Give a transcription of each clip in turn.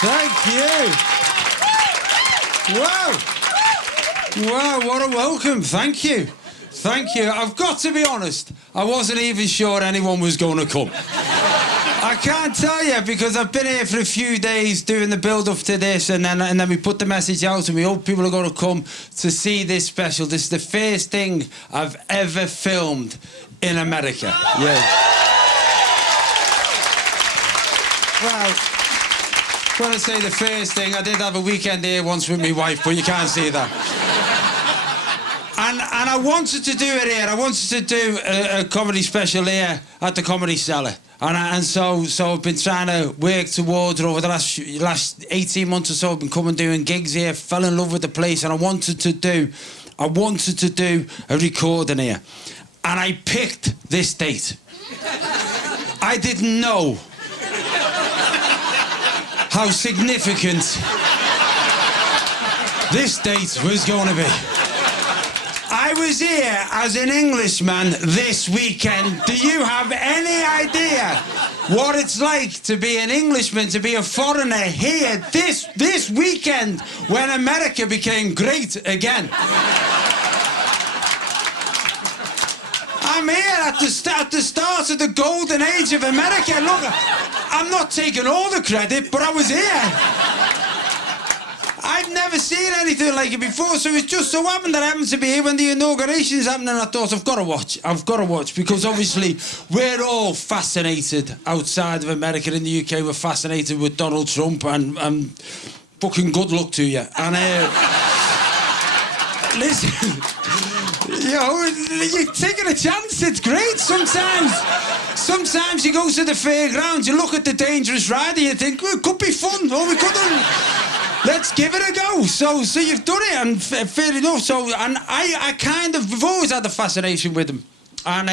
Thank you. Wow. Wow, what a welcome. Thank you. Thank you. I've got to be honest, I wasn't even sure anyone was going to come. I can't tell you, because I've been here for a few days doing the build-up to this, and then we put the message out, and we hope people are going to come to see this special. This is the first thing I've ever filmed in America. Yeah. Well, when I say the first thing, I did have a weekend here once with my wife, but you can't see that. And I wanted to do it here. I wanted to do a comedy special here at the Comedy Cellar. And so I've been trying to work towards it over the last 18 months or so. I've been coming doing gigs here, fell in love with the place, and I wanted to do a recording here. And I picked this date. I didn't know how significant this date was going to be. I was here as an Englishman this weekend. Do you have any idea what it's like to be an Englishman, to be a foreigner here this weekend when America became great again? I'm here at the start of the golden age of America. Look, I'm not taking all the credit, but I was here. I've never seen anything like it before, so it just so happened that I happened to be here when the inauguration's happening, and I thought, I've got to watch, because obviously we're all fascinated outside of America. In the UK, we're fascinated with Donald Trump, and fucking good luck to you. And listen, you know, you're taking a chance, it's great. Sometimes you go to the fairgrounds, you look at the dangerous rider, you think, well, it could be fun, or we couldn't. Let's give it a go. So you've done it, and fair enough. So, and I kind of, we've always had a fascination with them, and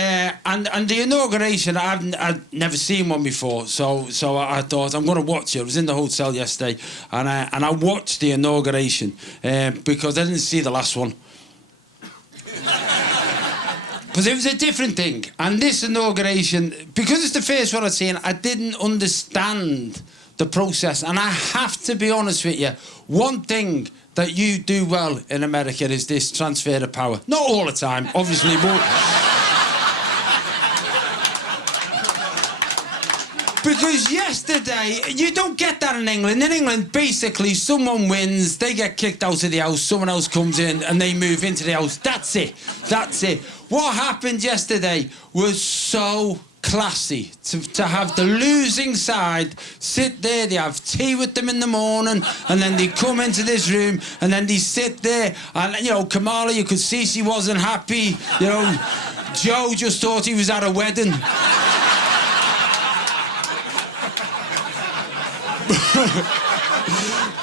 the inauguration, I've never seen one before. So I thought, I'm going to watch it. I was in the hotel yesterday, and I watched the inauguration because I didn't see the last one. Because it was a different thing, and this inauguration, because it's the first one I've seen, I didn't understand the process. And I have to be honest with you, one thing that you do well in America is this transfer of power. Not all the time, obviously, but because yesterday, you don't get that in England. In England, basically, someone wins, they get kicked out of the house, someone else comes in and they move into the house. That's it. What happened yesterday was so classy, to have the losing side sit there. They have tea with them in the morning, and then they come into this room, and then they sit there, and you know, Kamala, you could see she wasn't happy. You know, Joe just thought he was at a wedding.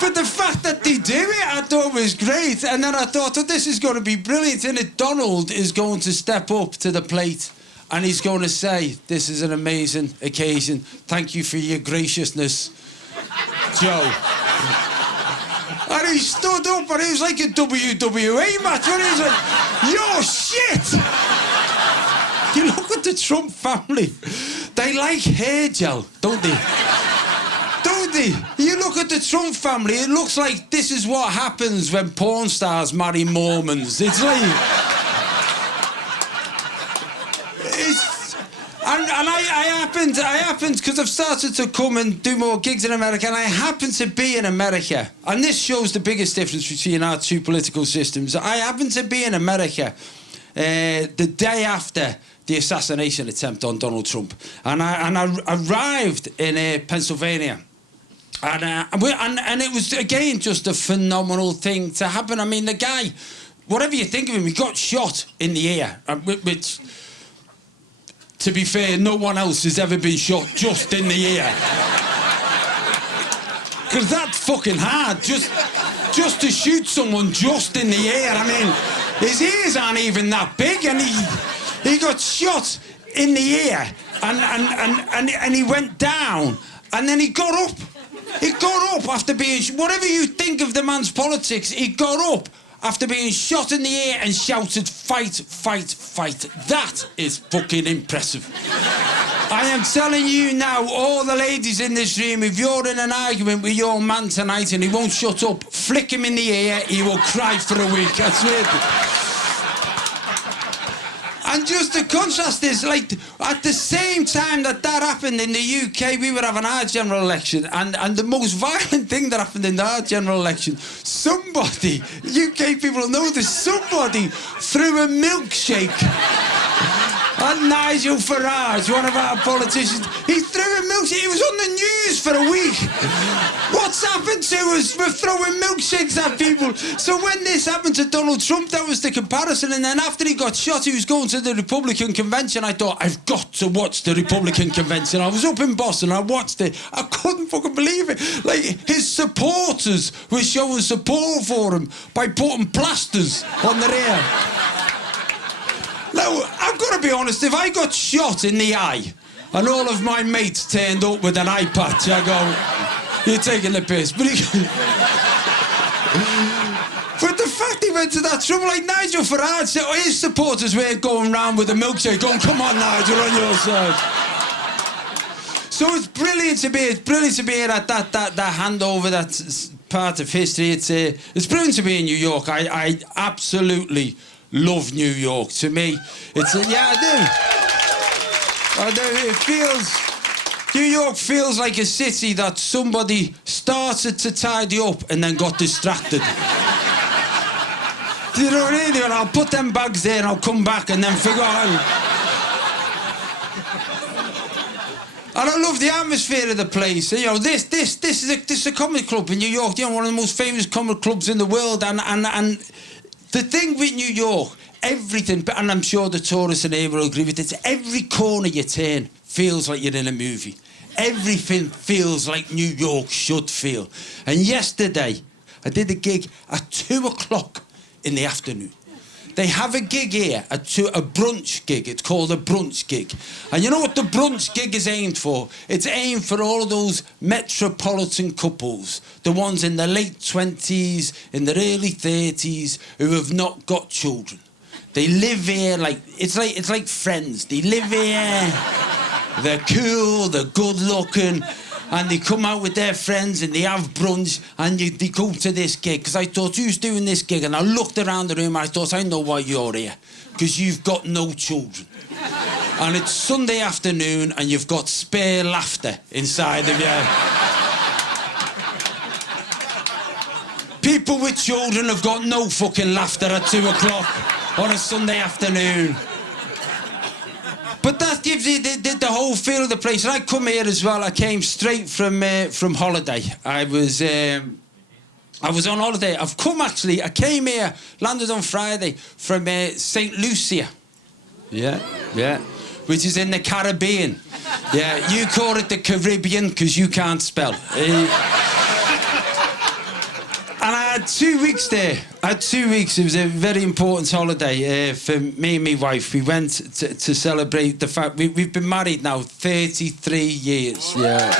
But the fact that they do it, I thought was great. And then I thought, oh, this is going to be brilliant, and Donald is going to step up to the plate. And he's going to say, this is an amazing occasion. Thank you for your graciousness, Joe. And he stood up, and it was like a WWE match. And he was like, you're shit! You look at the Trump family. They like hair gel, don't they? Don't they? You look at the Trump family, it looks like this is what happens when porn stars marry Mormons. It's like... And I happened, because I've started to come and do more gigs in America, and I happened to be in America. And this shows the biggest difference between our two political systems. I happened to be in America the day after the assassination attempt on Donald Trump. And I arrived in Pennsylvania. And it was, again, just a phenomenal thing to happen. I mean, the guy, whatever you think of him, he got shot in the ear, which... To be fair, no one else has ever been shot just in the ear. Because that's fucking hard, just to shoot someone just in the ear. I mean, his ears aren't even that big, and he got shot in the ear, and he went down, and then he got up. He got up after being... Whatever you think of the man's politics, he got up after being shot in the ear and shouted, fight, fight, fight. That is fucking impressive. I am telling you now, all the ladies in this room, if you're in an argument with your man tonight and he won't shut up, flick him in the ear, he will cry for a week. I swear to you. And just to contrast this, like, at the same time that happened in the UK, we were having our general election, and the most violent thing that happened in our general election, somebody, UK people know this, somebody threw a milkshake at Nigel Farage, one of our politicians. He threw a milkshake, he was on the news for a week. What's happened to us? We're throwing milkshakes at people. So when this happened to Donald Trump, that was the comparison. And then after he got shot, he was going to the Republican convention. I thought, I've got to watch the Republican convention. I was up in Boston, I watched it. I couldn't fucking believe it. Like, his supporters were showing support for him by putting plasters on their ear. Now, I've got to be honest, if I got shot in the eye and all of my mates turned up with an eye patch, I go, you're taking the piss. But the fact he went to that trouble, like Nigel Farage, his supporters weren't going round with a milkshake going, come on, Nigel, on your side. So it's brilliant to be here at that handover, that part of history. It's brilliant to be in New York. I absolutely love New York. To me, it's yeah, I do. It feels, New York feels like a city that somebody started to tidy up and then got distracted. Do you know what I mean? I'll put them bags there and I'll come back and then figure out. And I love the atmosphere of the place. You know, this is a comedy club in New York. You know, one of the most famous comedy clubs in the world. And the thing with New York, everything, and I'm sure the tourists in here will agree with this, every corner you turn feels like you're in a movie. Everything feels like New York should feel. And yesterday, I did a gig at 2 o'clock in the afternoon. They have a gig here, a brunch gig. It's called a brunch gig. And you know what the brunch gig is aimed for? It's aimed for all of those metropolitan couples, the ones in their late 20s, in their early 30s, who have not got children. They live here it's like friends. They live here, they're cool, they're good looking, and they come out with their friends and they have brunch and they go to this gig. Because I thought, who's doing this gig? And I looked around the room and I thought, I know why you're here. Because you've got no children. And it's Sunday afternoon and you've got spare laughter inside of you. People with children have got no fucking laughter at 2 o'clock on a Sunday afternoon. But that gives you the whole feel of the place. And I come here as well. I came straight from holiday. I was on holiday. I came here, landed on Friday from St. Lucia. Yeah. Which is in the Caribbean. Yeah, you call it the Caribbean because you can't spell. And I had 2 weeks there. It was a very important holiday for me and my wife. We went to celebrate the fact we've been married now 33 years. Yeah.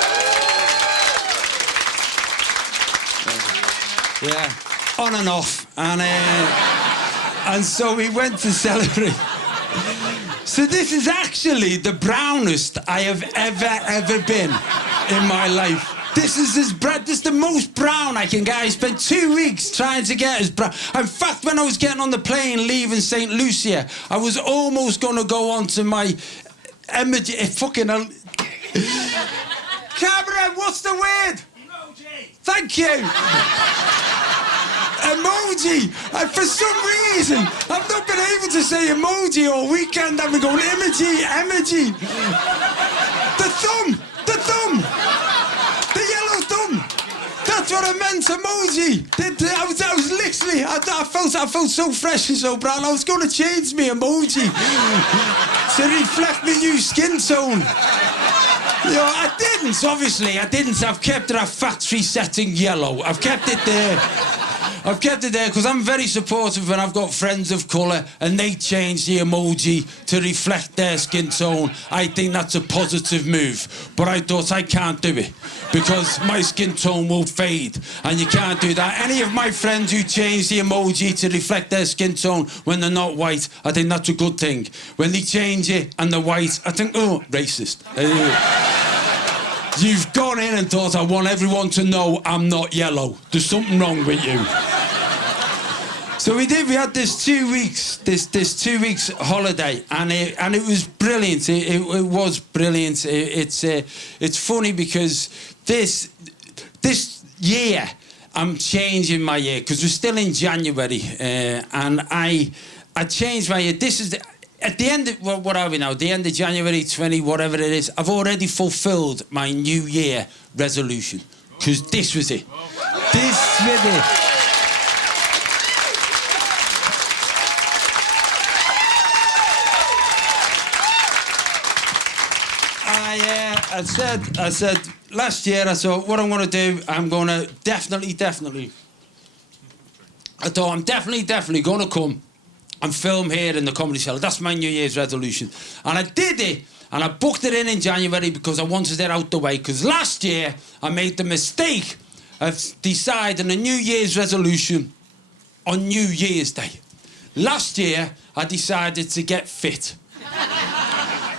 Yeah. On and off. And so we went to celebrate. So this is actually the brownest I have ever been in my life. This is the most brown I can get. I spent 2 weeks trying to get as brown. In fact, when I was getting on the plane leaving St. Lucia, I was almost going to go on to my fucking... Cameron, what's the word? Emoji. Thank you. Emoji. For some reason, I've not been able to say emoji all weekend. I've been going emoji. The thumb. That's what I meant, emoji. I was literally, I felt so fresh and so brown. I was going to change me emoji to reflect my new skin tone. You know, I didn't. I've kept it at factory setting yellow. I've kept it there. I've kept it there because I'm very supportive when I've got friends of colour and they change the emoji to reflect their skin tone. I think that's a positive move. But I thought I can't do it because my skin tone will fade and you can't do that. Any of my friends who change the emoji to reflect their skin tone when they're not white, I think that's a good thing. When they change it and they're white, I think, oh, racist. You've gone in and thought, I want everyone to know I'm not yellow. There's something wrong with you. So we had this 2 weeks, this 2 weeks holiday, and it was brilliant. It was brilliant. It's funny because this year I'm changing my year because we're still in January, and I changed my year. This is at the end of, well, what are we now? The end of January 20, whatever it is. I've already fulfilled my New Year resolution because this was it. This was it. I said last year, I thought, what I'm going to do, I'm going to definitely, I thought I'm definitely going to come and film here in the Comedy Cellar. That's my New Year's resolution. And I did it, and I booked it in January because I wanted it out the way. Because last year, I made the mistake of deciding a New Year's resolution on New Year's Day. Last year, I decided to get fit.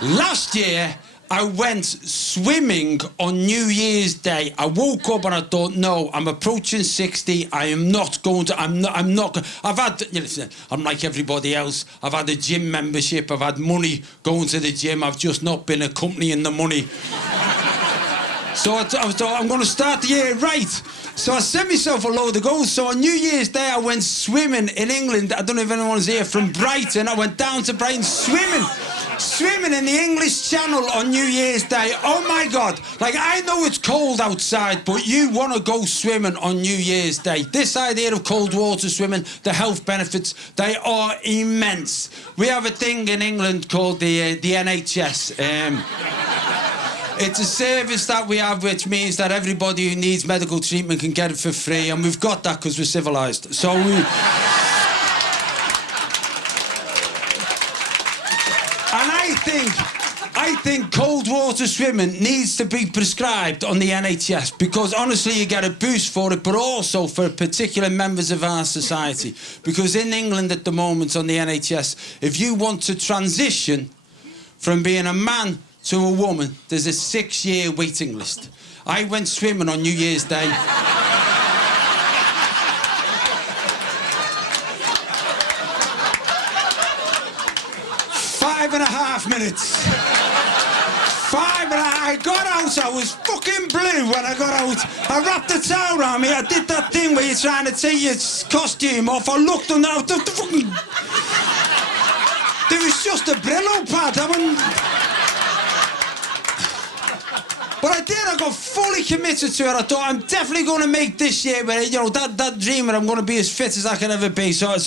Last year, I went swimming on New Year's Day. I woke up and I thought, no, I'm approaching 60. I am not going to, I'm not, I've had, you know, I'm like everybody else. I've had a gym membership. I've had money going to the gym. I've just not been accompanying the money. So I thought, I'm going to start the year right. So I set myself a load of goals. So on New Year's Day, I went swimming in England. I don't know if anyone's here from Brighton. I went down to Brighton swimming in the English Channel on New Year's Day. Oh my God. Like, I know it's cold outside, but you want to go swimming on New Year's Day. This idea of cold water swimming, the health benefits, they are immense. We have a thing in England called the NHS. It's a service that we have, which means that everybody who needs medical treatment can get it for free, and we've got that because we're civilised. So we... And I think cold water swimming needs to be prescribed on the NHS because honestly you get a boost for it, but also for particular members of our society. Because in England at the moment on the NHS, if you want to transition from being a man to a woman, there's a 6-year waiting list. I went swimming on New Year's Day. 5.5 minutes. 5.5. I got out, I was fucking blue when I got out. I wrapped the towel around me. I did that thing where you're trying to take your costume off. I looked and the fucking... There was just a Brillo pad. But I did, I got fully committed to it. I thought, I'm definitely going to make this year, but you know, that dream where I'm going to be as fit as I can ever be. So I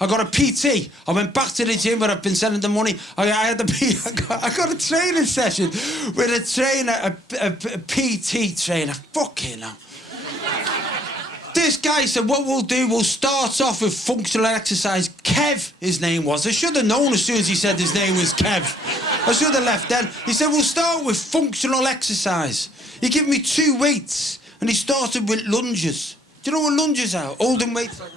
got a PT. I went back to the gym where I've been sending the money. I got a training session with a trainer, a PT trainer. Fucking hell. This guy said, what we'll do, we'll start off with functional exercise. Kev, his name was. I should have known as soon as he said his name was Kev. I should have left then. He said, we'll start with functional exercise. He gave me 2 weights, and he started with lunges. Do you know what lunges are? Holding weights like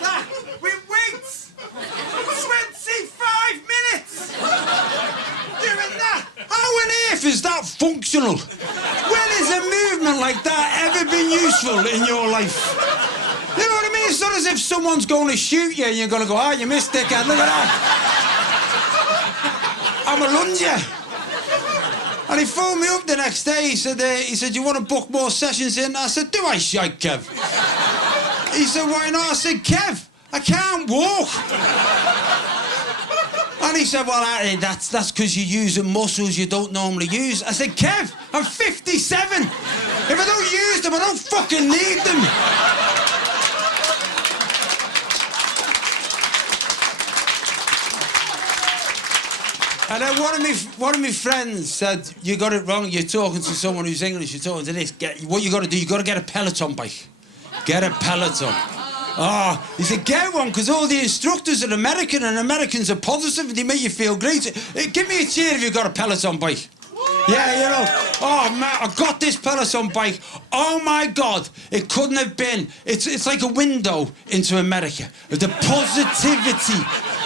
that. With weights! 25 minutes! Doing that! How on earth is that functional? When has a movement like that ever been useful in your life? You know what I mean? It's not as if someone's going to shoot you and you're going to go, oh, you missed it, kid, look at that. I'm a lunger. And he phoned me up the next day. He said, you want to book more sessions in? I said, do I, shite, Kev? He said, why not? I said, Kev, I can't walk. And he said, well, that's because you're using muscles you don't normally use. I said, Kev, I'm 57. If I don't use them, I don't fucking need them. And then one of my friends said, "You got it wrong. You're talking to someone who's English. You're talking to this. What you got to do? You got to get a Peloton bike. Get a Peloton." Oh, he said, "Get one, because all the instructors are American, and Americans are positive, and they make you feel great. Give me a cheer if you've got a Peloton bike." Yeah, you know. Oh man, I got this Peloton bike. Oh my God, it couldn't have been. It's like a window into America. The positivity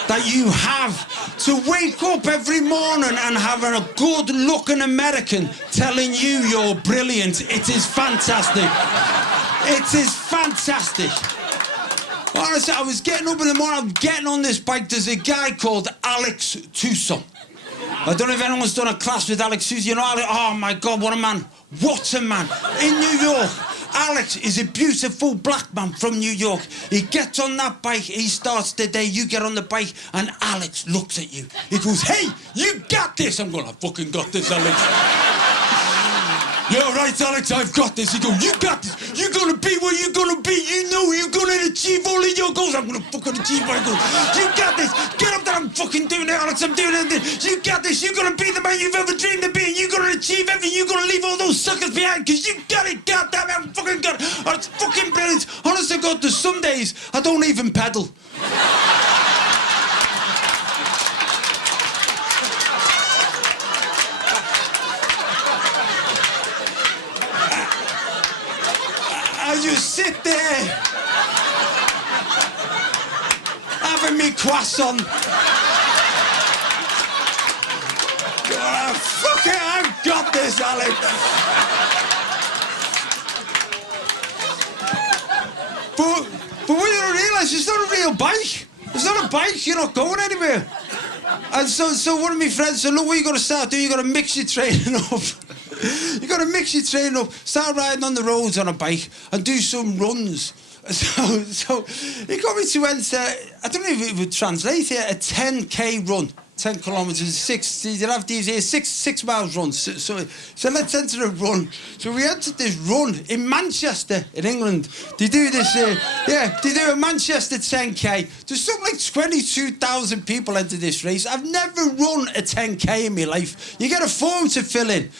that you have to wake up every morning and having a good-looking American telling you you're brilliant. It is fantastic. It is fantastic. Honestly, I was getting up in the morning, I'm getting on this bike. There's a guy called Alex Tucson. I don't know if anyone's done a class with Alex Tucson. You know, Alex, oh my God, what a man. What a man. In New York, Alex is a beautiful black man from New York. He gets on that bike, he starts the day, you get on the bike, and Alex looks at you. He goes, "Hey, you got this." I'm going, "I fucking got this, Alex." "You're right, Alex, I've got this." He goes, "You got this. You're going to be where you're going to be. You know you're going to achieve all of your goals." I'm going to fucking achieve my goals. "You got this. Get up there. I'm fucking doing it, Alex. I'm doing it. You got this. You're going to be the man you've ever dreamed of being. You're going to achieve everything. You're going to leave all those suckers behind because you got it. God damn it. I'm fucking got it. Oh, it's fucking brilliant." Honest to God, there's some days I don't even pedal. I just sit there, having me croissant. Oh, fuck it, I've got this, Alex. But what you don't realise, it's not a real bike. It's not a bike, you're not going anywhere. And so one of my friends said, "Look, what you got to start doing, you got to mix your training up." You got to mix your training up, start riding on the roads on a bike and do some runs. So he got me to enter, I don't know if it would translate here, a 10k run, 10 kilometres, you'd have these here, six miles runs. So let's enter a run. So we entered this run in Manchester, in England. They do this, they do a Manchester 10k. There's something like 22,000 people enter this race. I've never run a 10k in my life. You get a form to fill in.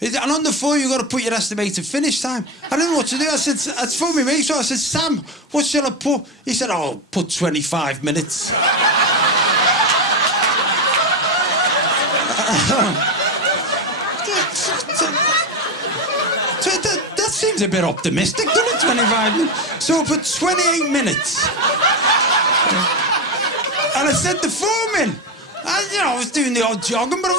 And on the form, you've got to put your estimated finish time. I didn't know what to do. I phoned my mate, so I said, "Sam, what shall I put?" He said, "Oh, put 25 minutes." That seems a bit optimistic, doesn't it, 25 minutes? So I put 28 minutes. And I sent the form in. And, you know, I was doing the odd jogging, but I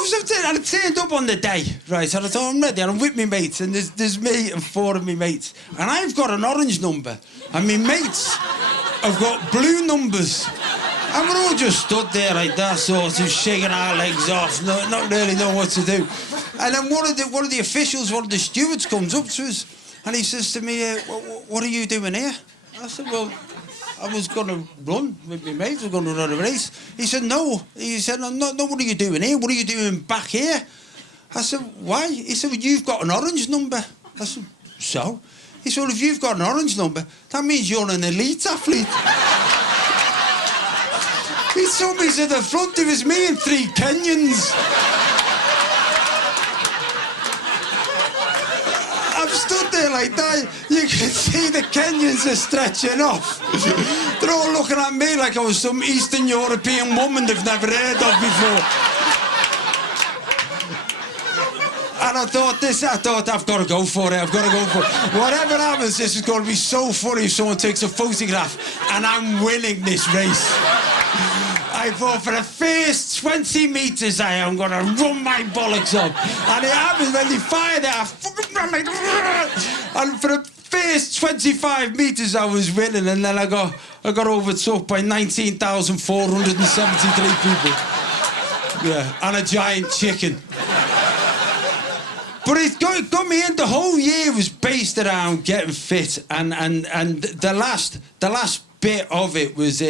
turned up on the day, right? And I thought, I'm ready, and I'm with me mates, and there's me and four of me mates. And I've got an orange number, and my mates have got blue numbers. And we're all just stood there like that, sort of shaking our legs off, not really knowing what to do. And then one of the officials, one of the stewards comes up to us, and he says to me, "What are you doing here?" I said, "Well, I was going to run with my mates. I was going to run a race." He said, "No." He said, "No, what are you doing here? What are you doing back here?" I said, "Why?" He said, "Well, you've got an orange number." I said, "So?" He said, "Well, if you've got an orange number, that means you're an elite athlete." He took me to the front. It was me and 3 Kenyans. I'm stood there like that. You can see the Kenyans are stretching off. They're all looking at me like I was some Eastern European woman they've never heard of before. And I thought, I've got to go for it. Whatever happens, this is going to be so funny if someone takes a photograph and I'm winning this race. I thought for the first 20 metres I'm going to run my bollocks up. And it happened when they fired it, I fucking ran like... And for the first 25 metres I was winning, and then I got overtook by 19,473 people. Yeah, and a giant chicken. But it got me in. The whole year was based around getting fit, and the last bit of it was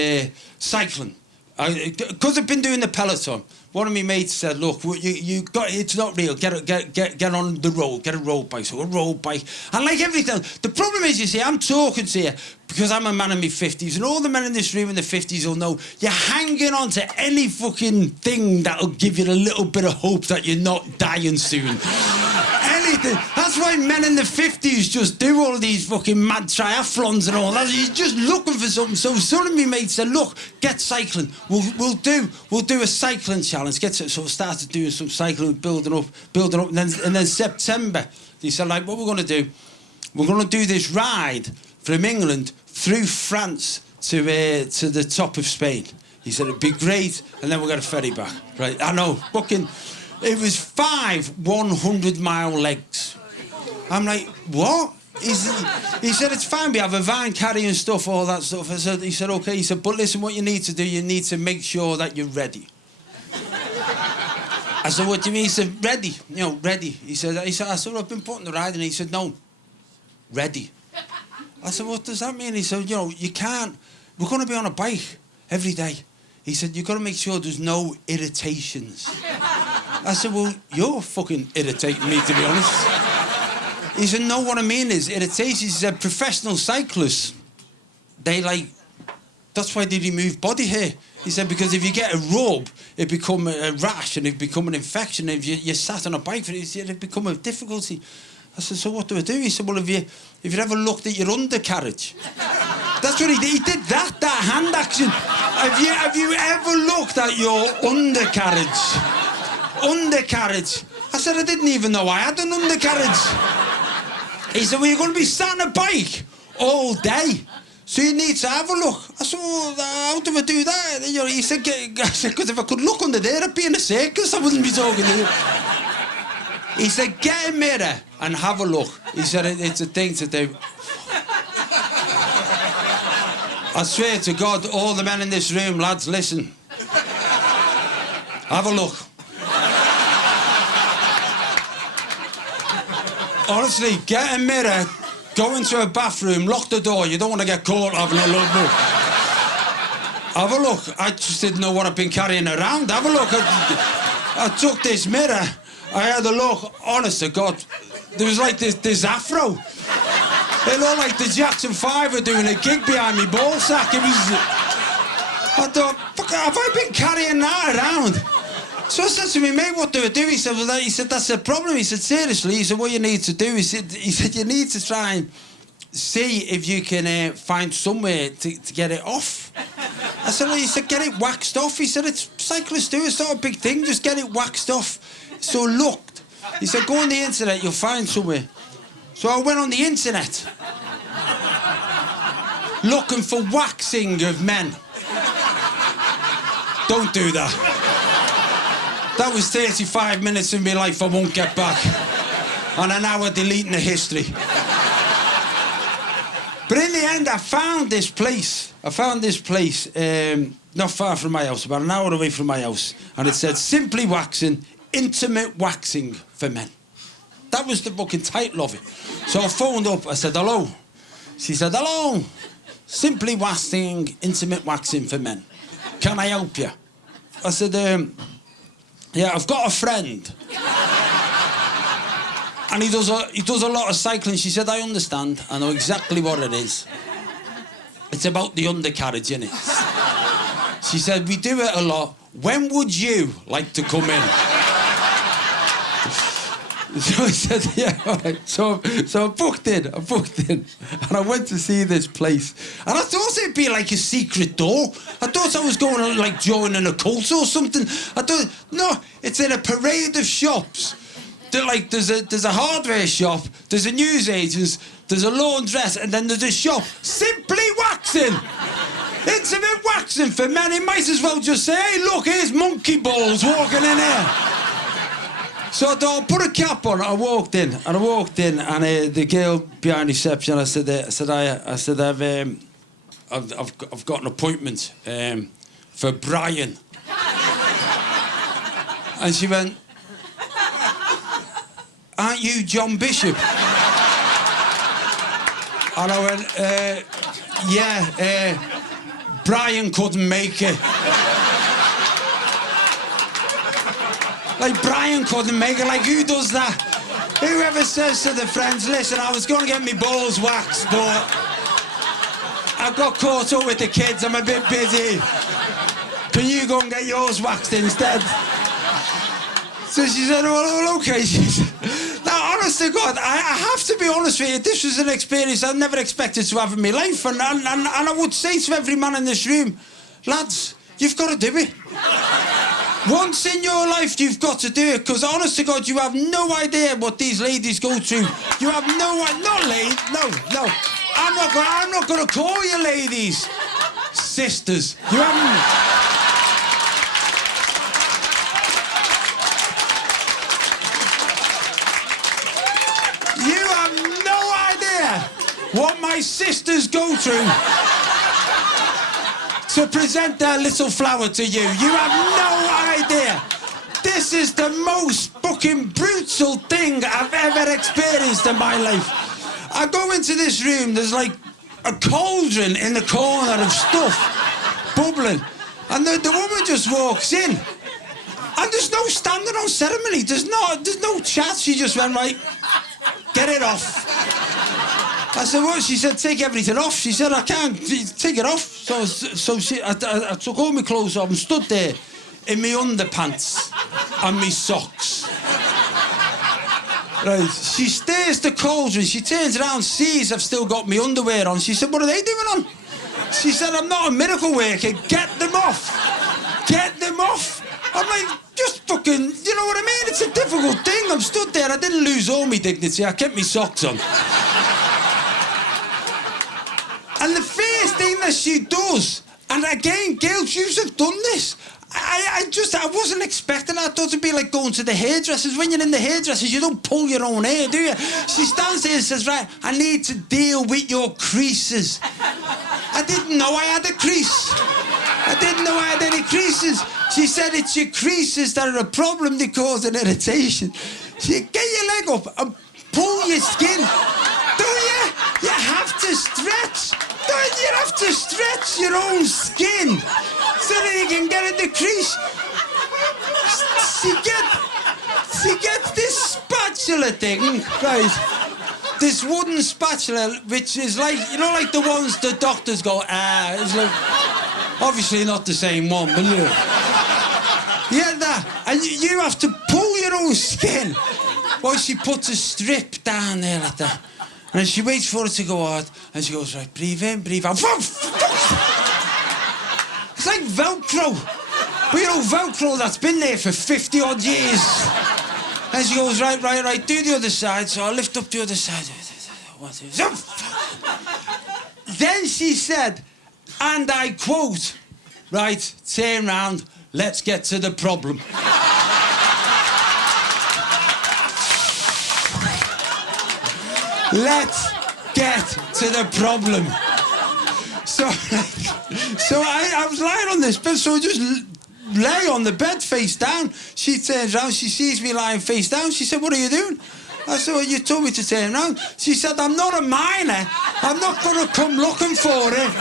cycling. Because I've been doing the peloton. One of my mates said, "Look, you got it's not real. Get on the road. Get a road bike." So a road bike, and like everything. The problem is, you see, I'm talking to you because I'm a man in my 50s, and all the men in this room in the 50s will know you're hanging on to any fucking thing that'll give you a little bit of hope that you're not dying soon. Anything. That's why men in the 50s just do all these fucking mad triathlons and all that. You're just looking for something. So some of my mates said, "Look, get cycling. We'll do a cycling challenge." So I started doing some cycling, building up, and then September they said, like, what we're going to do? We're going to do this ride from England through France to the top of Spain. He said it'd be great, and then we'll get a ferry back. Right? I know, fucking. It was 5 100-mile legs. I'm like, what? He said, it's fine, we have a van carrying stuff, all that stuff. He said, okay. He said, but listen, what you need to do, you need to make sure that you're ready. I said, what do you mean? He said, ready. You know, ready. He said, I said, I've been putting the ride in. He said, no, ready. I said, what does that mean? He said, you know, you can't. We're going to be on a bike every day. He said, you've got to make sure there's no irritations. I said, well, you're fucking irritating me, to be honest. He said, no, what I mean is irritations. He said, professional cyclists, they that's why they remove body hair. He said, because if you get a rub, it become a rash and it become an infection. If you sat on a bike for it, it'd become a difficulty. I said, so what do I do? He said, well, if you ever looked at your undercarriage. That's what he did. He did that hand action. Have you ever looked at your undercarriage? Undercarriage. I said, I didn't even know I had an undercarriage. He said, well, you're going to be sat on a bike all day, so you need to have a look. I said, well, how do I do that? You know, he said, because if I could look under there, I'd be in a circus, I wouldn't be talking to you. He said, get a mirror and have a look. He said, it's a thing to do. I swear to God, all the men in this room, lads, listen. Have a look. Honestly, get a mirror, go into a bathroom, lock the door. You don't want to get caught having a look. Have a look. I just didn't know what I've been carrying around. Have a look. I took this mirror. I had a look. Honest to God, there was like this afro. It looked like the Jackson 5 were doing a gig behind me ball sack. It was. I thought, fuck, have I been carrying that around? So I said to me, mate, what do I do? He said, well, that's the problem. He said, seriously. He said, what you need to do, he said, you need to try and see if you can find somewhere to get it off. I said, well, he said, get it waxed off. He said, it's cyclists do. It's not a big thing. Just get it waxed off. So I looked. He said, go on the internet. You'll find somewhere. So I went on the internet looking for waxing of men. Don't do that. That was 35 minutes of my life I won't get back. And an hour deleting the history. But in the end, I found this place. Not far from my house, about an hour away from my house. And it said, Simply Waxing, Intimate Waxing for Men. That was the fucking title of it. So I phoned up, I said, hello. She said, hello. Simply Waxing, Intimate Waxing for Men. Can I help you? I said, yeah, I've got a friend. And he does a lot of cycling. She said, I understand. I know exactly what it is. It's about the undercarriage, innit? She said, we do it a lot. When would you like to come in? So I said, yeah, all right. So I booked in. And I went to see this place. And I thought it'd be like a secret door. I thought I was going to, like, joining a cult or something. I thought, no, it's in a parade of shops. There's a hardware shop, there's a newsagent's, there's a laundress, and then there's a shop. Simply Waxing! Intimate waxing for men. It might as well just say, hey, look, here's monkey balls walking in here. So I thought, I'll put a cap on. I walked in, and the girl behind reception, I said, I've got an appointment for Brian. And she went, aren't you John Bishop? And I went, yeah, Brian couldn't make it. Like Brian couldn't make it. Like, who does that? Whoever says to the friends, listen, I was going to get my balls waxed, but I got caught up with the kids. I'm a bit busy. Can you go and get yours waxed instead? So she said, well, okay. She said, now, honest to God, I have to be honest with you, this was an experience I never expected to have in my life. And I would say to every man in this room, lads, you've got to do it. Once in your life, you've got to do it. Because honest to God, you have no idea what these ladies go through. You have no idea. No. I'm not going to call you ladies. Sisters. You haven't... what my sisters go through to present their little flower to you. You have no idea. This is the most fucking brutal thing I've ever experienced in my life. I go into this room, there's like a cauldron in the corner of stuff bubbling, and the woman just walks in, and there's no standing on ceremony. There's no chat. She just went, right, get it off. I said, what? She said, take everything off. She said, I can't take it off. So I took all my clothes off and stood there in my underpants and my socks. Right. She stares the cauldron. She turns around, sees I've still got my underwear on. She said, what are they doing on? She said, I'm not a miracle worker. Get them off. Get them off. I'm like, just fucking, you know what I mean? It's a difficult thing. I'm stood there. I didn't lose all my dignity. I kept my socks on. And the first thing that she does, and again, girls, you have done this. I wasn't expecting that. I thought it'd be like going to the hairdressers. When you're in the hairdressers, you don't pull your own hair, do you? She stands there and says, right, I need to deal with your creases. I didn't know I had a crease. I didn't know I had any creases. She said, it's your creases that are a problem. They cause an irritation. She said, get your leg up and pull your skin. Do you? You have to stretch. You have to stretch your own skin so that you can get in the crease. She gets this spatula thing, right? This wooden spatula, which is like, you know, like the ones the doctors go, it's like, obviously not the same one, but you know. Yeah, that. And you have to pull your own skin. Well, she puts a strip down there like that. And she waits for it to go hard, and she goes, right, breathe in, breathe out. It's like Velcro. But you know, Velcro that's been there for 50-odd years. And she goes, right, do the other side. So I lift up the other side. Then she said, and I quote, right, turn round, let's get to the problem. Let's get to the problem. So I was lying on this bed, so I just lay on the bed face down. She turns around, she sees me lying face down. She said, what are you doing? I said, well, you told me to turn around. She said, I'm not a miner. I'm not going to come looking for it.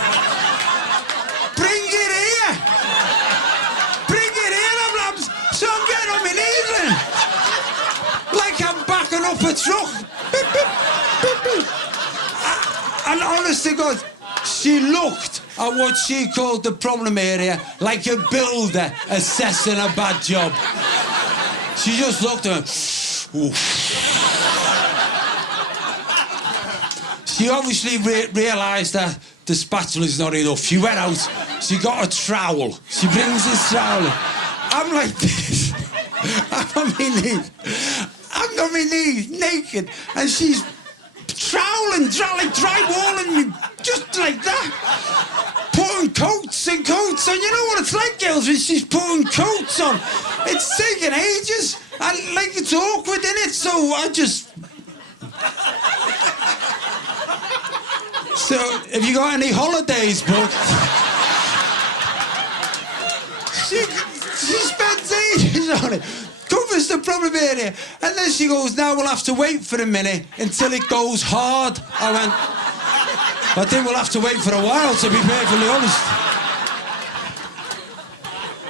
Bring it here. Bring it here. So I'm getting on my knees then. Like I'm backing up a truck. Beep, beep. And honest to God, she looked at what she called the problem area like a builder assessing a bad job. She just looked at her. Oof. She obviously realised that the spatula's not enough. She went out, she got a trowel. She brings this trowel in. I'm like this. I'm on my knees, naked, and she's troweling, like drywalling me, just like that. Putting coats and coats on. You know what it's like, girls, when she's putting coats on. It's taking ages, and like it's awkward, innit? So I just... So, have you got any holidays booked? She spends ages on it. Covers the problem area, and then she goes, now we'll have to wait for a minute until it goes hard. I think we'll have to wait for a while, to be perfectly honest.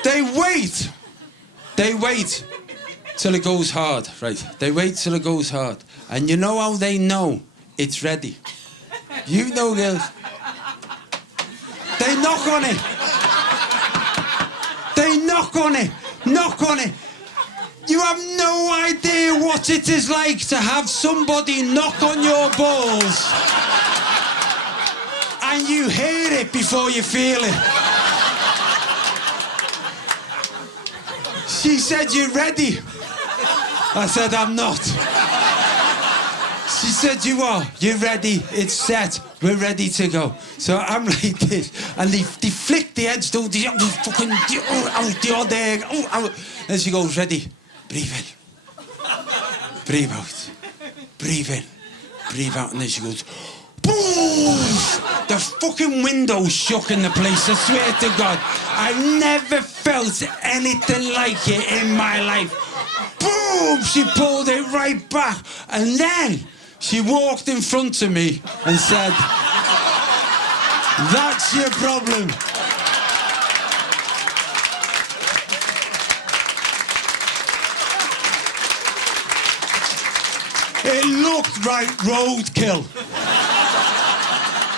They wait. till it goes hard, right? They wait till it goes hard. And you know how they know it's ready? You know, girls. They knock on it. They knock on it. Knock on it. You have no idea what it is like to have somebody knock on your balls. And you hear it before you feel it. She said, "You ready?" I said, "I'm not." She said, "You are. You're ready. It's set. We're ready to go." So I'm like this, and they flick the edge, don't they? Fucking the odd egg. And she goes, "Ready? Breathe in. Breathe out. Breathe in. Breathe out." And then she goes, boom! The fucking window shook in the place, I swear to God. I've never felt anything like it in my life. Boom! She pulled it right back. And then she walked in front of me and said, "That's your problem." It looked like roadkill.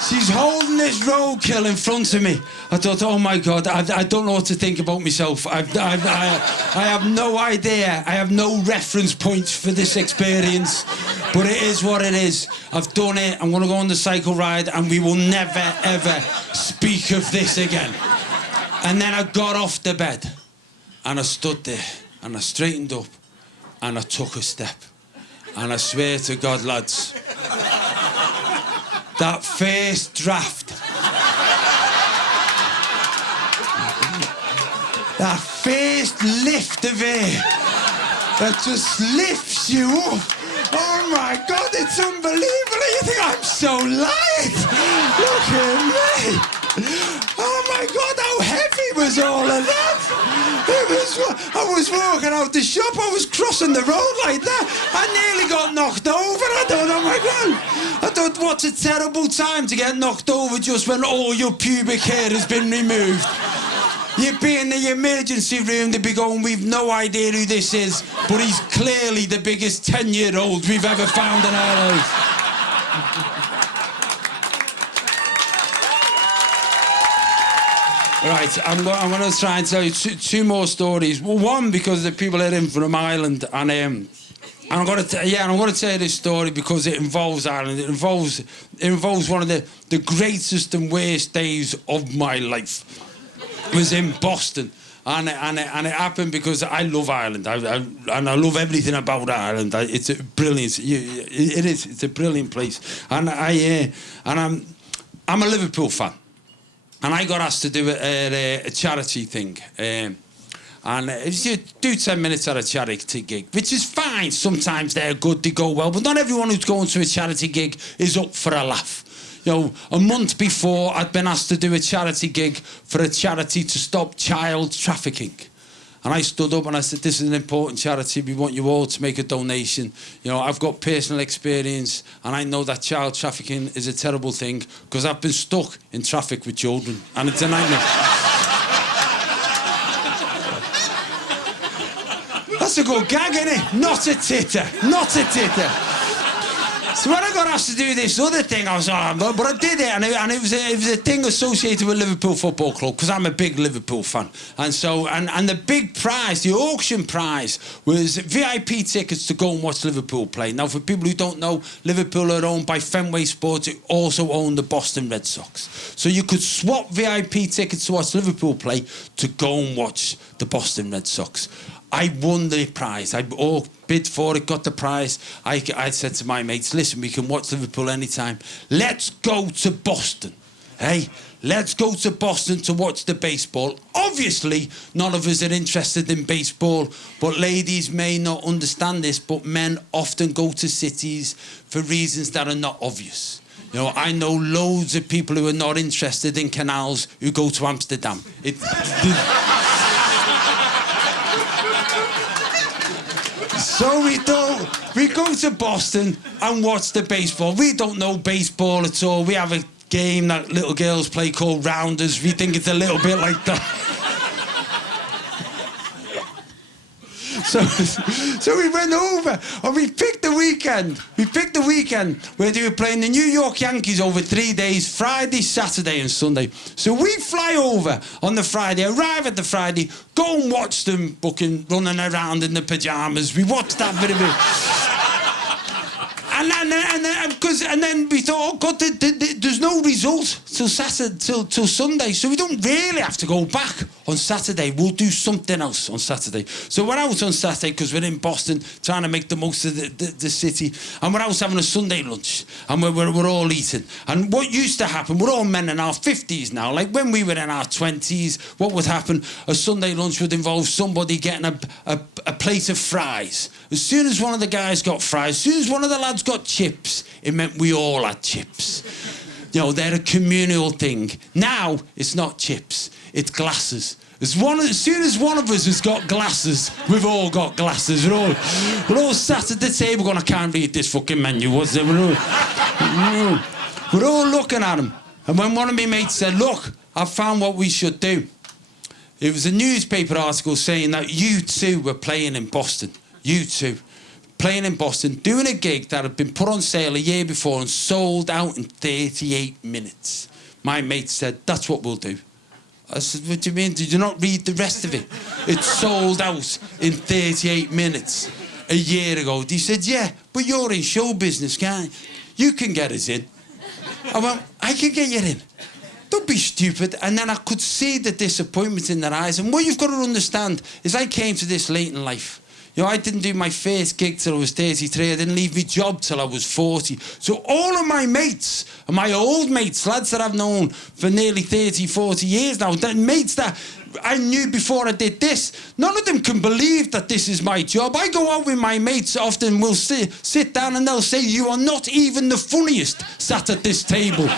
She's holding this roadkill in front of me. I thought, oh my God, I don't know what to think about myself. I have no idea. I have no reference points for this experience. But it is what it is. I've done it. I'm going to go on the cycle ride and we will never, ever speak of this again. And then I got off the bed and I stood there and I straightened up and I took a step. And I swear to God, lads, that first draft, that first lift of air that just lifts you up. Oh my God, it's unbelievable. You think I'm so light? Look at me. Oh my God, how heavy was all of that? I was walking out the shop, I was crossing the road like that. I nearly got knocked over. I thought, oh my God. I thought, what's a terrible time to get knocked over just when all your pubic hair has been removed. You'd be in the emergency room, they'd be going, "We've no idea who this is, but he's clearly the biggest 10-year-old we've ever found in our life." Right, I'm going to try and tell you two more stories. Well, one, because the people are in from Ireland, and I'm going to tell you this story because it involves Ireland. It involves one of the greatest and worst days of my life. It was in Boston, and it happened because I love Ireland, and I love everything about Ireland. It's a brilliant. It is. It's a brilliant place, and I'm a Liverpool fan. And I got asked to do a charity thing. And if you do 10 minutes at a charity gig, which is fine, sometimes they're good, they go well, but not everyone who's going to a charity gig is up for a laugh. You know, a month before, I'd been asked to do a charity gig for a charity to stop child trafficking. And I stood up and I said, "This is an important charity. We want you all to make a donation. You know, I've got personal experience and I know that child trafficking is a terrible thing because I've been stuck in traffic with children and it's a nightmare." That's a good gag, isn't it? Not a titter. Not a titter. So when I got asked to do this other thing, I was like, but I did it, and it was a thing associated with Liverpool Football Club because I'm a big Liverpool fan, and so and the big prize, the auction prize, was VIP tickets to go and watch Liverpool play. Now, for people who don't know, Liverpool are owned by Fenway Sports, who also own the Boston Red Sox. So you could swap VIP tickets to watch Liverpool play to go and watch the Boston Red Sox. I won the prize. I bid for it, got the prize. I said to my mates, "Listen, we can watch Liverpool anytime. Let's go to Boston, hey? Let's go to Boston to watch the baseball." Obviously, none of us are interested in baseball, but ladies may not understand this, but men often go to cities for reasons that are not obvious. You know, I know loads of people who are not interested in canals who go to Amsterdam. So we go to Boston and watch the baseball. We don't know baseball at all. We have a game that little girls play called Rounders. We think it's a little bit like that. So we went over and we picked the weekend. Where they were playing the New York Yankees over 3 days, Friday, Saturday and Sunday. So we fly over on the Friday, arrive at the Friday, go and watch them fucking running around in the pyjamas. We watched that bit of it. And then we thought, oh God, there's no result till Saturday, till Sunday, so we don't really have to go back on Saturday. We'll do something else on Saturday. So we're out on Saturday because we're in Boston, trying to make the most of the city, and we're out having a Sunday lunch, and we're all eating. And what used to happen, we're all men in our 50s now. Like when we were in our 20s, what would happen? A Sunday lunch would involve somebody getting a plate of fries. As soon as one of the guys got fries, as soon as one of the lads got chips, it meant we all had chips. You know, they're a communal thing. Now, it's not chips, it's glasses. As soon as one of us has got glasses, we've all got glasses. We're all sat at the table going, I can't read this fucking menu. What's it? We're all looking at him. And when one of my mates said, look, I found what we should do. It was a newspaper article saying that U2 were playing in Boston. U2 playing in Boston, doing a gig that had been put on sale a year before and sold out in 38 minutes. My mate said, that's what we'll do. I said, what do you mean? Did you not read the rest of it? It sold out in 38 minutes a year ago. He said, yeah, but you're in show business, can't you? You can get us in. I went, I can get you in. Don't be stupid. And then I could see the disappointment in their eyes. And what you've got to understand is I came to this late in life. You know, I didn't do my first gig till I was 33. I didn't leave my job till I was 40. So all of my mates, and my old mates, lads that I've known for nearly 30, 40 years now, mates that I knew before I did this, none of them can believe that this is my job. I go out with my mates often, we'll sit down and they'll say, you are not even the funniest sat at this table.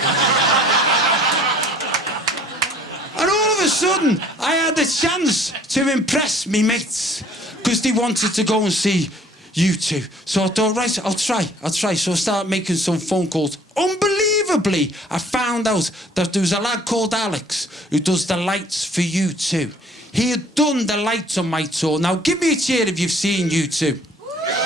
And all of a sudden, I had a chance to impress me mates because they wanted to go and see U2. So I thought, right, I'll try. So I started making some phone calls. Unbelievably, I found out that there was a lad called Alex who does the lights for U2. He had done the lights on my tour. Now, give me a cheer if you've seen U2.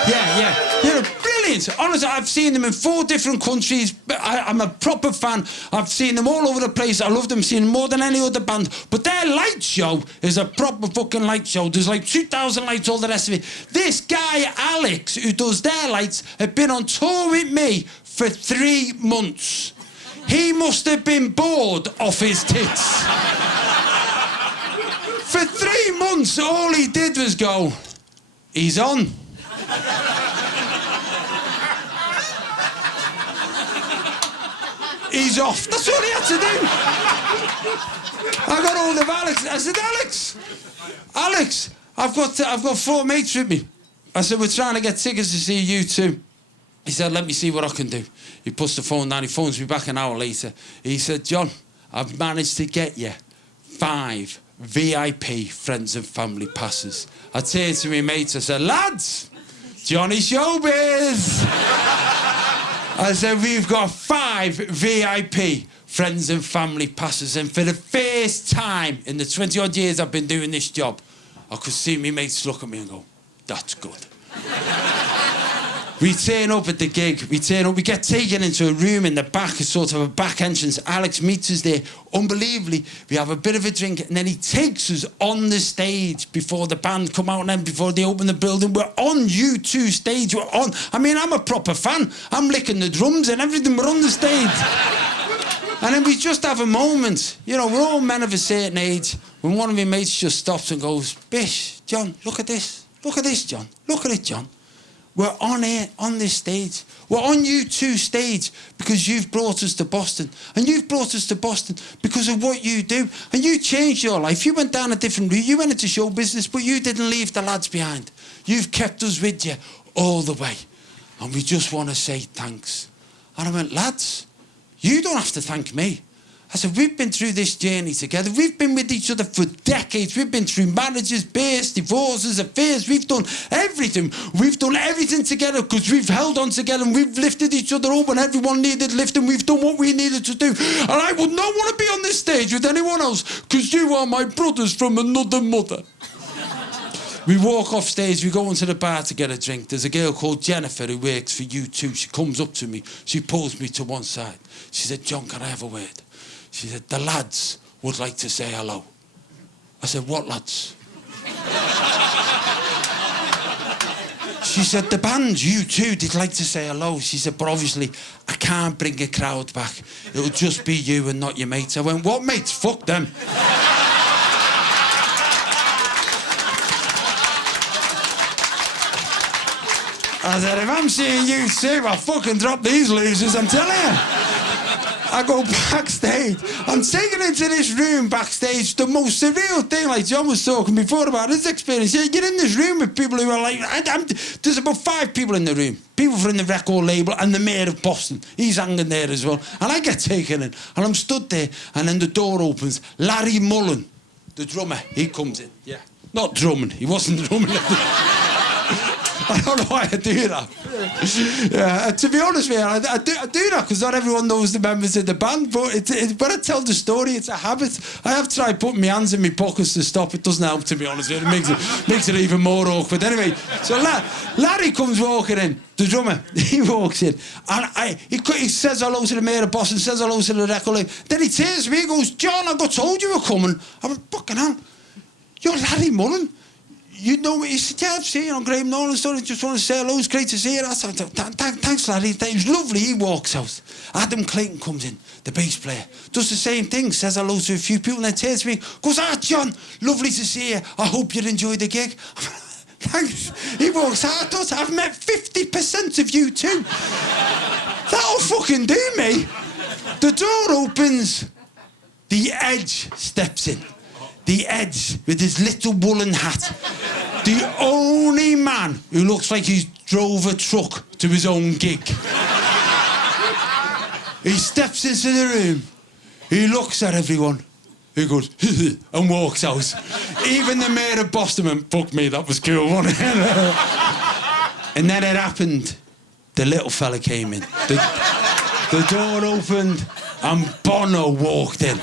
Yeah. They're brilliant. Honestly, I've seen them in 4 different countries. I'm a proper fan. I've seen them all over the place. I love them, seen them more than any other band. But their light show is a proper fucking light show. There's like 2,000 lights, all the rest of it. This guy, Alex, who does their lights, had been on tour with me for 3 months. He must have been bored off his tits. For 3 months, all he did was go, he's on. He's off. That's all he had to do. I got hold of Alex. I said, Alex, I've got 4 mates with me. I said, we're trying to get tickets to see U2. He said, let me see what I can do. He puts the phone down. He phones me back an hour later. He said, John, I've managed to get you 5 VIP friends and family passes. I turned to my mates. I said, lads, Johnny Showbiz. I said, we've got 5 VIP friends and family passes. And for the first time in the 20-odd years I've been doing this job, I could see my mates look at me and go, that's good. We turn up at the gig. We get taken into a room in the back, a sort of a back entrance. Alex meets us there. Unbelievably, we have a bit of a drink, and then he takes us on the stage before the band come out and then before they open the building. We're on U2 stage. We're on. I mean, I'm a proper fan. I'm licking the drums and everything. We're on the stage. And then we just have a moment. You know, we're all men of a certain age. When one of my mates just stops and goes, Bish, John, look at this. Look at this, John. Look at it, John. We're on here, on this stage. We're on U2 stage because you've brought us to Boston. And you've brought us to Boston because of what you do. And you changed your life. You went down a different route. You went into show business, but you didn't leave the lads behind. You've kept us with you all the way. And we just want to say thanks. And I went, lads, you don't have to thank me. I said, we've been through this journey together. We've been with each other for decades. We've been through marriages, births, divorces, affairs. We've done everything. We've done everything together because we've held on together and we've lifted each other up when everyone needed lifting. We've done what we needed to do. And I would not want to be on this stage with anyone else because you are my brothers from another mother. We walk off stage, we go into the bar to get a drink. There's a girl called Jennifer who works for U2. She comes up to me, she pulls me to one side. She said, John, can I have a word? She said, the lads would like to say hello. I said, what lads? She said, the band, U2, they'd like to say hello. She said, but obviously, I can't bring a crowd back. It'll just be you and not your mates. I went, what mates? Fuck them. I said, if I'm seeing U2, I'll fucking drop these losers, I'm telling you. I go backstage. I'm taken into this room backstage, the most surreal thing, like John was talking before about his experience. You get in this room with people who are like, there's about 5 people in the room. People from the record label and the mayor of Boston. He's hanging there as well. And I get taken in, and I'm stood there, and then the door opens. Larry Mullen, the drummer, he comes in. Yeah. Not drumming, he wasn't drumming. I don't know why I do that. Yeah, to be honest with you, I do that because not everyone knows the members of the band, but when I tell the story, it's a habit. I have tried putting my hands in my pockets to stop. It doesn't help, to be honest with you. It makes it even more awkward. Anyway, so Larry comes walking in, the drummer. He walks in, and he says hello to the mayor of Boston, says hello to the record label. Then he turns to me, he goes, John, I got told you were coming. I went, fucking hell, you're Larry Mullen. You know me? He said, yeah, I've seen you on Graham Nolan's story. Just want to say hello. It's great to see you. I said, thanks, Larry. It was lovely. He walks out. Adam Clayton comes in, the bass player. Does the same thing. Says hello to a few people. And then turns to me. Goes, John, lovely to see you. I hope you enjoyed the gig. Thanks. He walks out. I've met 50% of you too. That'll fucking do me. The door opens. The Edge steps in. The Edge with his little woolen hat. The only man who looks like he's drove a truck to his own gig. He steps into the room. He looks at everyone. He goes, and walks out. Even the mayor of Boston went, fuck me, that was cool, wasn't it? And then it happened. The little fella came in. The door opened and Bono walked in.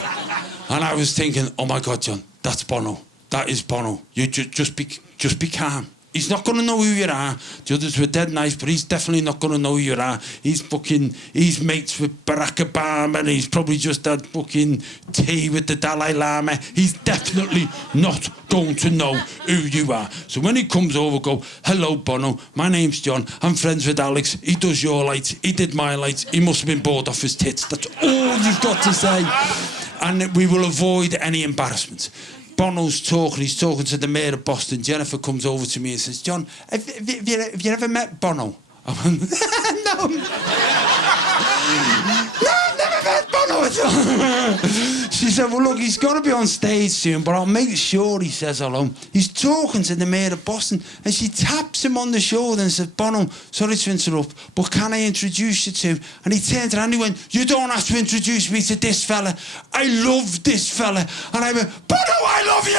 And I was thinking, oh my God, John, that's Bono. That is Bono. You just be calm. He's not going to know who you are. The others were dead nice, but he's definitely not going to know who you are. He's mates with Barack Obama, and he's probably just had fucking tea with the Dalai Lama. He's definitely not going to know who you are. So when he comes over, go, hello, Bono, my name's John. I'm friends with Alex. He does your lights. He did my lights. He must have been bored off his tits. That's all you've got to say. And we will avoid any embarrassment. Bono's talking, he's talking to the mayor of Boston. Jennifer comes over to me and says, John, have you ever met Bono? I went, no. No, I've never met Bono at all. She said, well, look, he's got to be on stage soon, but I'll make sure he says hello. He's talking to the mayor of Boston, and she taps him on the shoulder and says, Bono, sorry to interrupt, but can I introduce you to? And he turned around and he went, you don't have to introduce me to this fella. I love this fella. And I went, Bono, I love you!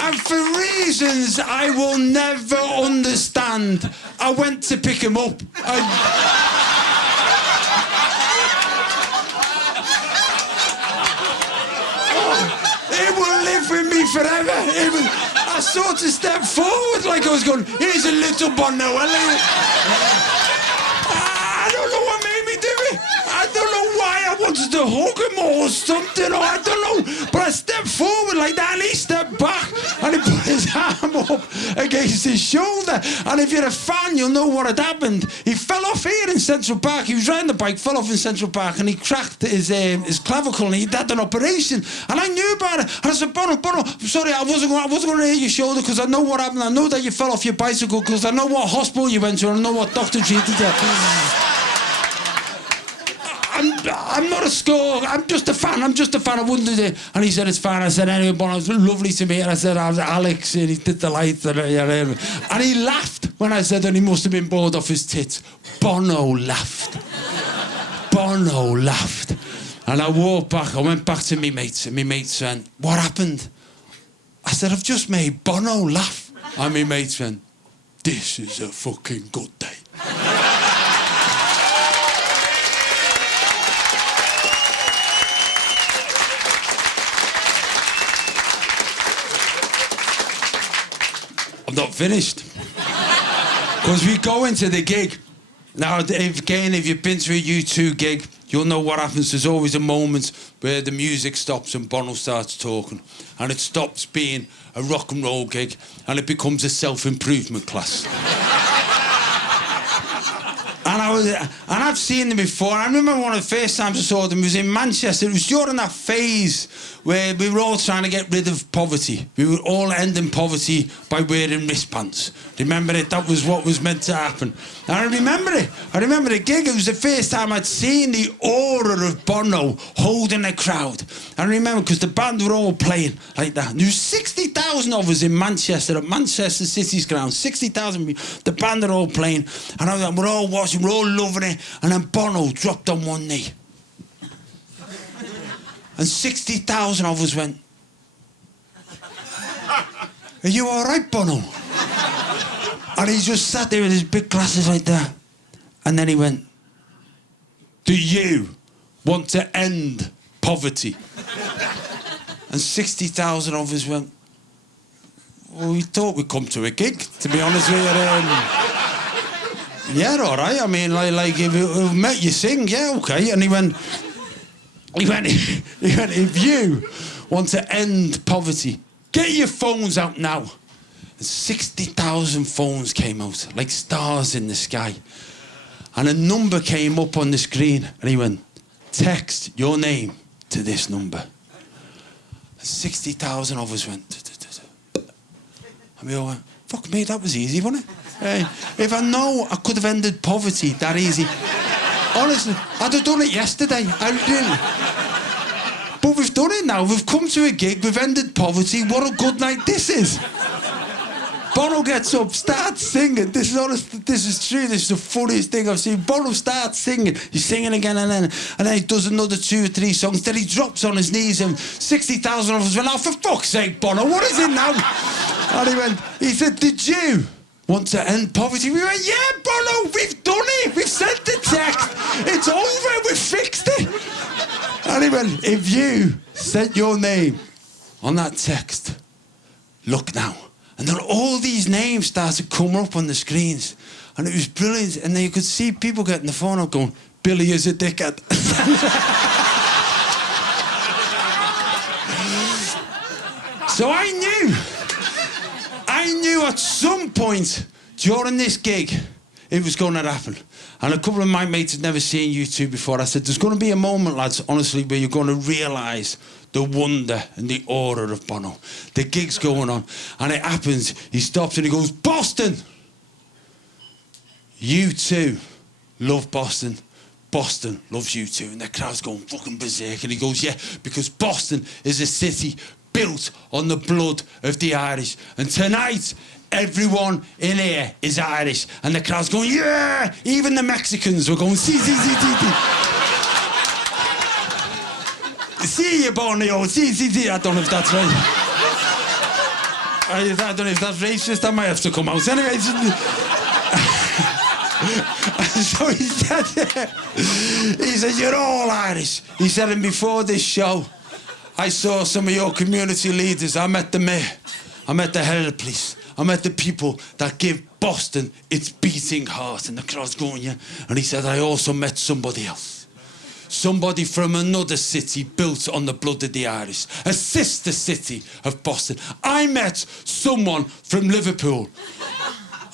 And for reasons I will never understand, I went to pick him up. It will live with me forever. I sort of stepped forward like I was going, here's a little Bono. I don't know what made me do it. I don't know why I wanted to hug him or something, or I don't know. But I stepped forward like that and he stepped back and he put his arm up against his shoulder. And if you're a fan, you'll know what had happened. He fell off here in Central Park. He was riding the bike, fell off in Central Park, and he cracked his clavicle and he'd had an operation. And I knew about it. And I said, Bono, sorry, I wasn't going to hit your shoulder because I know what happened. I know that you fell off your bicycle because I know what hospital you went to and I know what doctor treated you. I'm not a score. I'm just a fan. I wouldn't do it. And he said, it's fine. I said, anyway, Bono, it was lovely to meet. And I said, I was Alex, and he did the lights. And he laughed when I said that he must have been bored off his tits. Bono laughed. Bono laughed. And I walked back. I went back to me mates, and my mates went, what happened? I said, I've just made Bono laugh. And my mates went, this is a fucking good day. I'm not finished. Because we go into the gig. Now, if you've been to a U2 gig, you'll know what happens. There's always a moment where the music stops and Bono starts talking. And it stops being a rock and roll gig and it becomes a self-improvement class. And I've seen them before. I remember one of the first times I saw them was in Manchester. It was during that phase where we were all trying to get rid of poverty. We were all ending poverty by wearing wristbands. Remember it? That was what was meant to happen. And I remember it. I remember the gig. It was the first time I'd seen the aura of Bono holding a crowd. I remember because the band were all playing like that. And there was 60,000 of us in Manchester at Manchester City's ground. 60,000 people. The band are all playing. And we're all watching. We're all loving it. And then Bono dropped on one knee. And 60,000 of us went, "Are you all right, Bono?" And he just sat there with his big glasses like that. And then he went, "Do you want to end poverty?" And 60,000 of us went, "Well, we thought we'd come to a gig, to be honest with you." "Yeah, all right. I mean, like if we met you sing, yeah, okay." And he went, "If you want to end poverty, get your phones out now." And 60,000 phones came out, like stars in the sky. And a number came up on the screen, and he went, "Text your name to this number." And 60,000 of us went, and we all went, "Fuck me, that was easy, wasn't it? Hey, if I know I could have ended poverty that easy. Honestly, I'd have done it yesterday. I didn't. But we've done it now. We've come to a gig. We've ended poverty. What a good night this is." Bono gets up, starts singing. This is honest. This is true. This is the funniest thing I've seen. Bono starts singing. He's singing again, and then he does another 2 or 3 songs. Then he drops on his knees, and 60,000 of us went, "Oh, for fuck's sake, Bono, what is it now?" And he said, "Did you want to end poverty?" We went, "Yeah, Bono, we've done it. We've sent the text. It's over. We've fixed it." And he went, "If you sent your name on that text, look now." And then all these names started coming up on the screens. And it was brilliant. And then you could see people getting the phone up going, "Billy is a dickhead." So I knew at some point during this gig it was going to happen. And a couple of my mates had never seen U2 before. I said, "There's going to be a moment, lads, honestly, where you're going to realise the wonder and the aura of Bono." The gig's going on, and it happens. He stops and he goes, "Boston! U2 love Boston. Boston loves U2." And the crowd's going fucking berserk. And he goes, "Yeah, because Boston is a city built on the blood of the Irish. And tonight, everyone in here is Irish." And the crowd's going, "Yeah!" Even the Mexicans were going, "See, see, see, see, see." "See you, Borneo, see, see, see." I don't know if that's right. I don't know if that's racist. That might have to come out. Anyway, so he said, "You're all Irish." He said, "And before this show, I saw some of your community leaders. I met the mayor. I met the head of the police. I met the people that give Boston its beating heart." And the crowd's going, "Yeah." And he said, "I also met somebody else. Somebody from another city built on the blood of the Irish. A sister city of Boston. I met someone from Liverpool."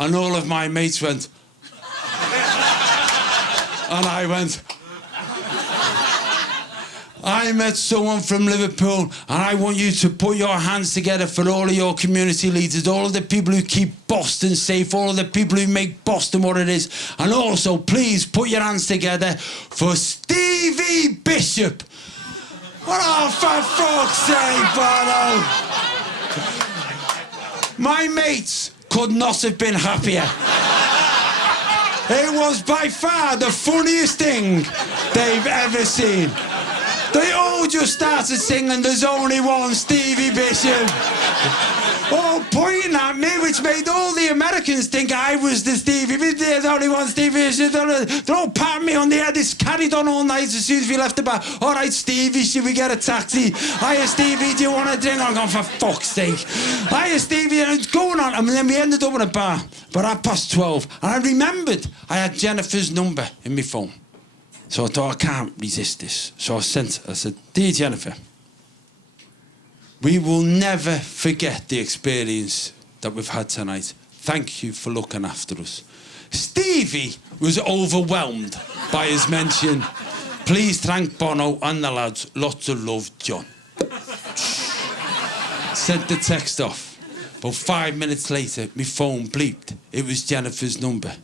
And all of my mates went. And I went. "I met someone from Liverpool, and I want you to put your hands together for all of your community leaders, all of the people who keep Boston safe, all of the people who make Boston what it is. And also, please put your hands together for Stevie Bishop." Oh, for fuck's sake, Bono! My mates could not have been happier. It was by far the funniest thing they've ever seen. They all just started singing "There's Only One Stevie Bishop." all pointing at me, which made all the Americans think I was the Stevie. They're the only one Stevie. They're all patting me on the head. It's carried on all night as soon as we left the bar. All right, Stevie, should we get a taxi? Hiya, Stevie, do you want a drink? I'm going, for fuck's sake. Hiya, Stevie, and it's going on. And then we ended up in a bar, about 12:30. And I remembered I had Jennifer's number in my phone. So I thought, I can't resist this. So I said, dear Jennifer, we will never forget the experience that we've had tonight. Thank you for looking after us. Stevie was overwhelmed by his mention. Please thank Bono and the lads. Lots of love, John. Sent the text off. About 5 minutes later, my phone bleeped. It was Jennifer's number.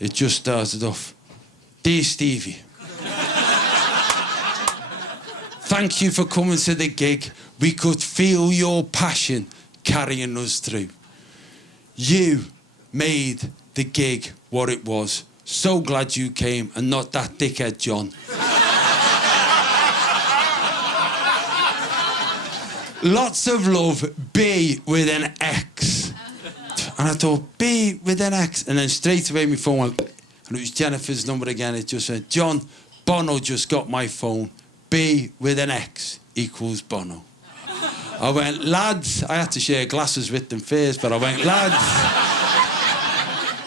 It just started off. Dear Stevie, thank you for coming to the gig. We could feel your passion carrying us through. You made the gig what it was. So glad you came and not that dickhead John. Lots of love, B with an X. And I thought, B with an X. And then straight away my phone went, and it was Jennifer's number again. It just said, John, Bono just got my phone. B with an X equals Bono. I went, lads, I had to share glasses with them first, but I went, lads.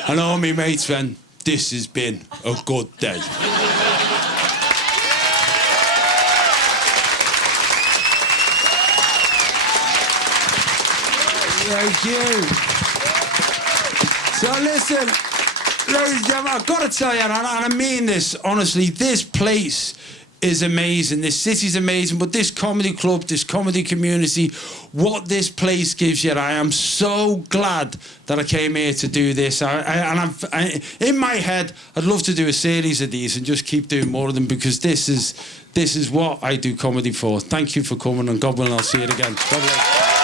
And all my mates went, this has been a good day. Thank you. So listen, ladies and gentlemen, I've got to tell you, and I mean this, honestly, this place is amazing. This city's amazing, but this comedy club, this comedy community, what this place gives you, I am so glad that I came here to do this. In my head, I'd love to do a series of these and just keep doing more of them, because this is what I do comedy for. Thank you for coming, and God willing, I'll see you again. God bless.